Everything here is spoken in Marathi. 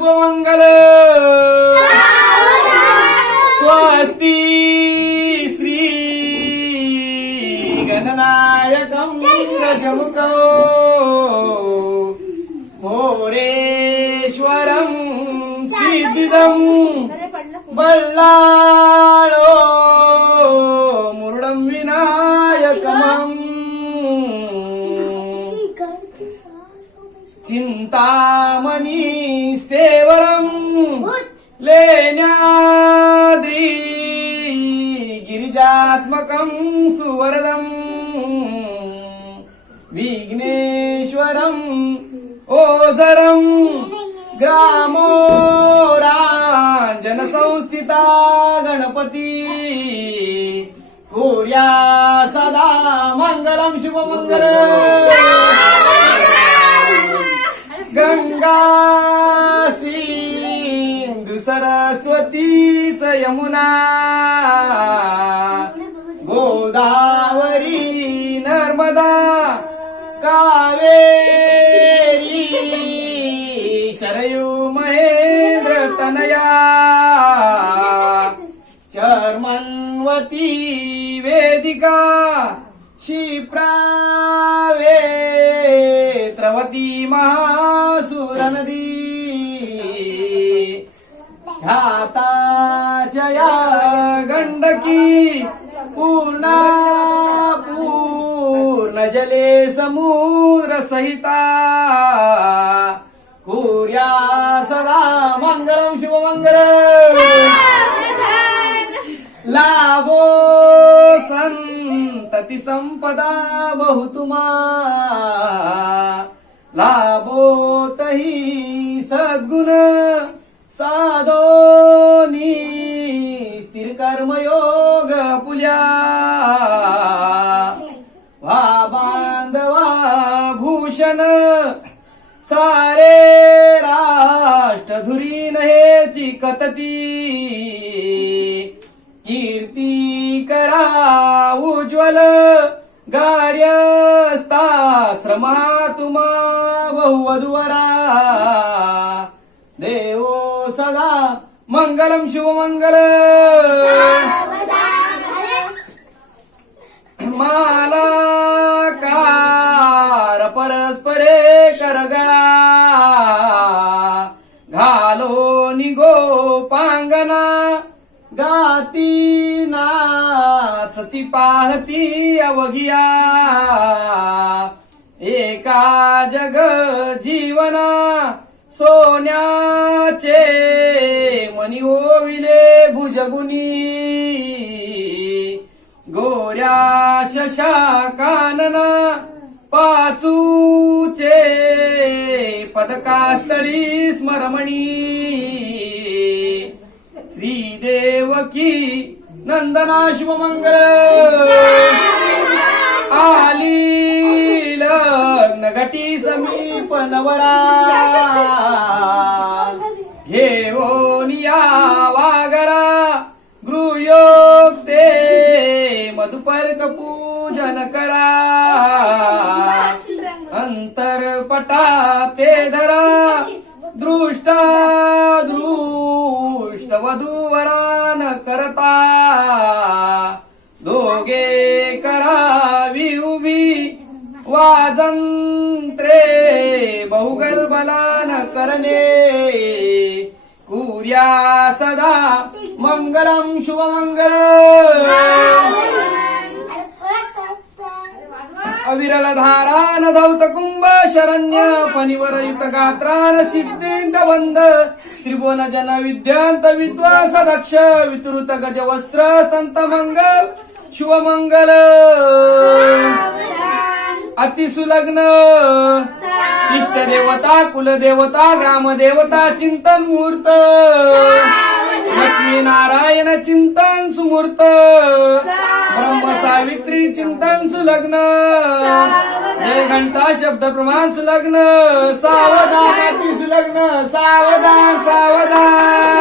शुभमंगल। स्वस्ती श्री गणनायकं गजमुखो मोरेश्वरं सिद्धिदम् बल्लाळो। चिन्तामणि स्तेवरम् लेण्याद्री गिरिजात्मकं सुवरदम् विघ्नेश्वरम् ओझरम् ग्रामोराञ्जनसंस्थिता गणपती कुर्या सदा मङ्गलं शुभमङ्गल गंगा सिंधू सरस्वतीच यमुना गोदावरी नर्मदा कावेरी शरयू महेंद्र तनया चर्मन्वती वेदिका क्षिप्रावेत्रवती महासुरनदी ख्याताचया गंडकी पूर्णा पूर्ण जले समुद्र सहिता. कुर्या सदा मंगलम शुभमंगलम लाभो संतती संपदा बहुतुमा लाभो तही सद्गुण साधोनी स्थिर कर्मयोग पुल्या. वा बांधवा भूषण सारे राष्ट्र धुरी नहेची कतती. कीर्ती करा उज्ज्वल गार्यस्ताश्रमा तुम्हा बहुवधुवरा देवो सदा मंगलम शुभमंगल। मालाकार परस्परे करगळा घालो निगो पांगना गाती नाचती पाहती अवघिया। जग जीवना सोन्याचे मनी ओविले भुजगुनी. गोऱ्या शशा कानना पाचूचे पदकास्थळी स्मरमणी. श्रीदेवकी नंदना शुभमंगल आली कटी समीप नवरा घेऊन या वागरा. गृहयोग ते मधुपर्क पूजन करा. अंतरपटा ते धरा. दृष्टा दृष्ट वधूवरान करता. वाजंत्रे बहुगलबलान करणे. कुर्या सदा मंगलम शुभमंगल. अविरल धारान धौत कुंभ शरण्य पनिवरयुत गात्रान सिद्धींत बंद त्रिभुवन जन विद्यांत विद्वास दक्ष वितृत गज वस्त्र संत मंगल शुभमंगल. अतिसुलग्न इष्ट देवता कुलदेवता ग्रामदेवता चिंतन मूर्त. लक्ष्मी नारायण चिंतन सुमूर्त. ब्रह्म सावित्री चिंतन सुलग्न. जय घंटा शब्द प्रमाण सुलग्न. सावधान अति सुलग्न. सावधान सावधान.